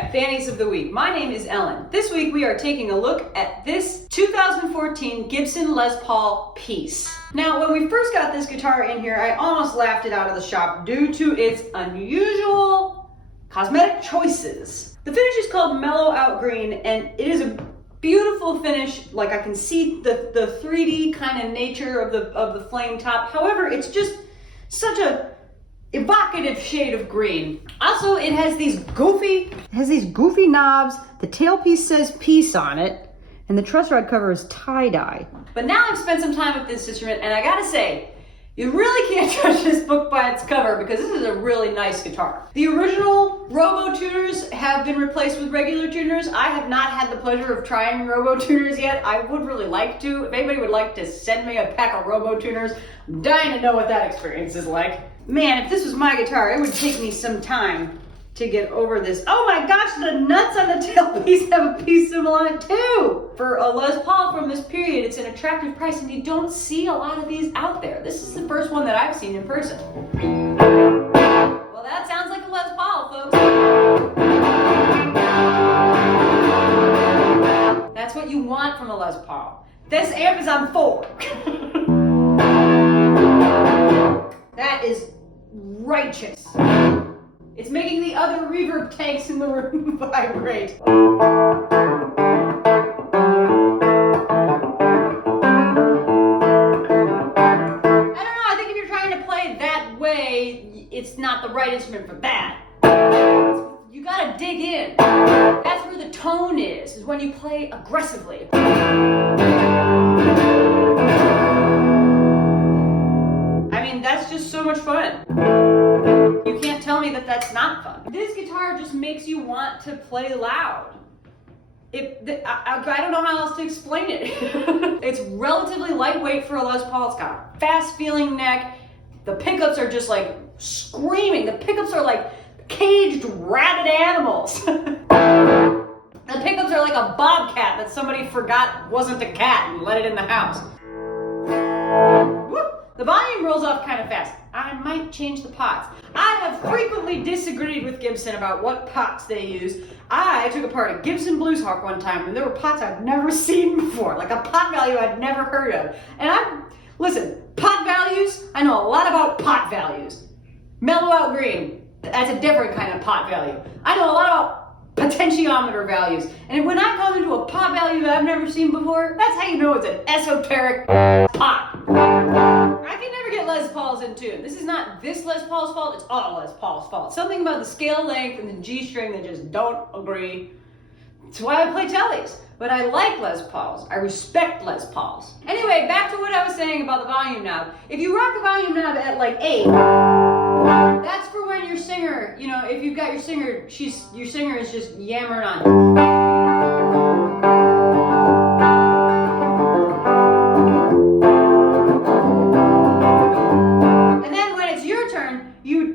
at Fanny's of the Week. My name is Ellen. This week we are taking a look at this 2014 Gibson Les Paul Peace. Now, when we first got this guitar in here, I almost laughed it out of the shop due to its unusual cosmetic choices. The finish is called Mellow Out Green, and it is a beautiful finish. Like, I can see the 3D kind of nature of the flame top. However, it's just such a evocative shade of green. Also, it has these goofy knobs. The tailpiece says Peace on it, and the truss rod cover is tie-dye. But now I've spent some time with this instrument, and I gotta say, you really can't judge this book by its cover because this is a really nice guitar. The original Robo tuners have been replaced with regular tuners. I have not had the pleasure of trying Robo tuners yet. I would really like to. If anybody would like to send me a pack of Robo tuners, I'm dying to know what that experience is like. Man, if this was my guitar, it would take me some time to get over this. Oh my gosh, the nuts on the tailpiece have a piece symbol on it too! For a Les Paul from this period, it's an attractive price, and you don't see a lot of these out there. This is the first one that I've seen in person. Well, that sounds like a Les Paul, folks. That's what you want from a Les Paul. This amp is on 4. That is righteous. It's making the other reverb tanks in the room vibrate. I don't know, I think if you're trying to play that way, it's not the right instrument for that. You gotta dig in. That's where the tone is when you play aggressively. I mean, that's just so much fun. You can't tell me that that's not fun. This guitar just makes you want to play loud. I don't know how else to explain it. It's relatively lightweight for a Les Paul. It's got a fast feeling neck. The pickups are just like screaming. The pickups are like caged rabid animals. The pickups are like a bobcat that somebody forgot wasn't a cat and let it in the house. Whoop. The volume rolls off kind of fast. I might change the pots. I have frequently disagreed with Gibson about what pots they use. I took apart a Gibson Blues Harp one time, and there were pots I'd never seen before, like a pot value I'd never heard of. And listen, pot values, I know a lot about pot values. Mellow Out Green, that's a different kind of pot value. I know a lot about potentiometer values. And when I come into a pot value that I've never seen before, that's how you know it's an esoteric pot. I can never get Les Pauls in tune. This is not this Les Paul's fault, it's all Les Paul's fault. Something about the scale length and the G string that just don't agree. That's why I play tellies. But I like Les Pauls. I respect Les Pauls. Anyway, back to what I was saying about the volume knob. If you rock the volume knob at like 8, that's for when your singer, you know, if you've got your singer, your singer is just yammering on.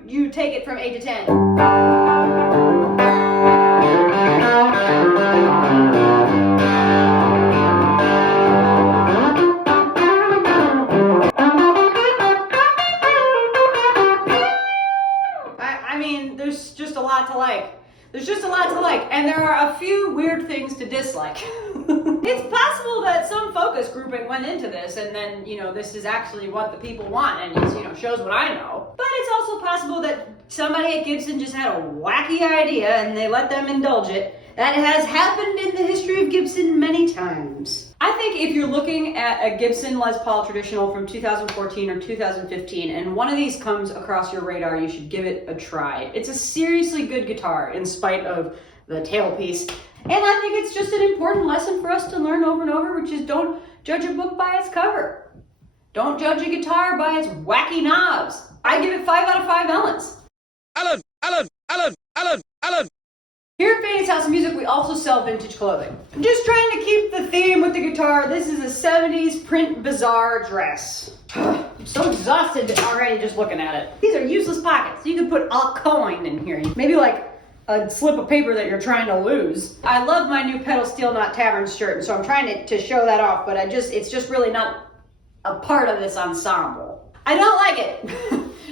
You take it from 8 to 10. I mean, there's just a lot to like. There's just a lot to like, and there are a few weird things to dislike. It's possible that some focus grouping went into this, and then, you know, this is actually what the people want, and it, you know, shows what I know. But it's also possible that somebody at Gibson just had a wacky idea, and they let them indulge it. That has happened in the history of Gibson many times. I think if you're looking at a Gibson Les Paul traditional from 2014 or 2015, and one of these comes across your radar, you should give it a try. It's a seriously good guitar, in spite of the tailpiece. And I think it's just an important lesson for us to learn over and over, which is don't judge a book by its cover. Don't judge a guitar by its wacky knobs. I give it 5 out of 5 Ellens. Ellen! Here at Fanny's House of Music, we also sell vintage clothing. I'm just trying to keep the theme with the guitar. This is a 70s print Bazaar dress. I'm so exhausted already just looking at it. These are useless pockets. You could put a coin in here. Maybe like a slip of paper that you're trying to lose. I love my new Pedal Steel Knot Tavern shirt, and so I'm trying to show that off, but it's just really not a part of this ensemble. I don't like it.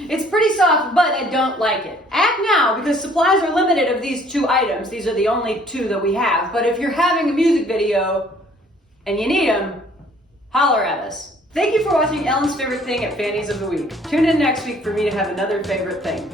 It's pretty soft, but I don't like it. act now because supplies are limited of these 2 items. These are the only 2 that we have. But if you're having a music video and you need them, holler at us. Thank you for watching Ellen's Favorite Thing at Fanny's of the Week. Tune in next week for me to have another favorite thing.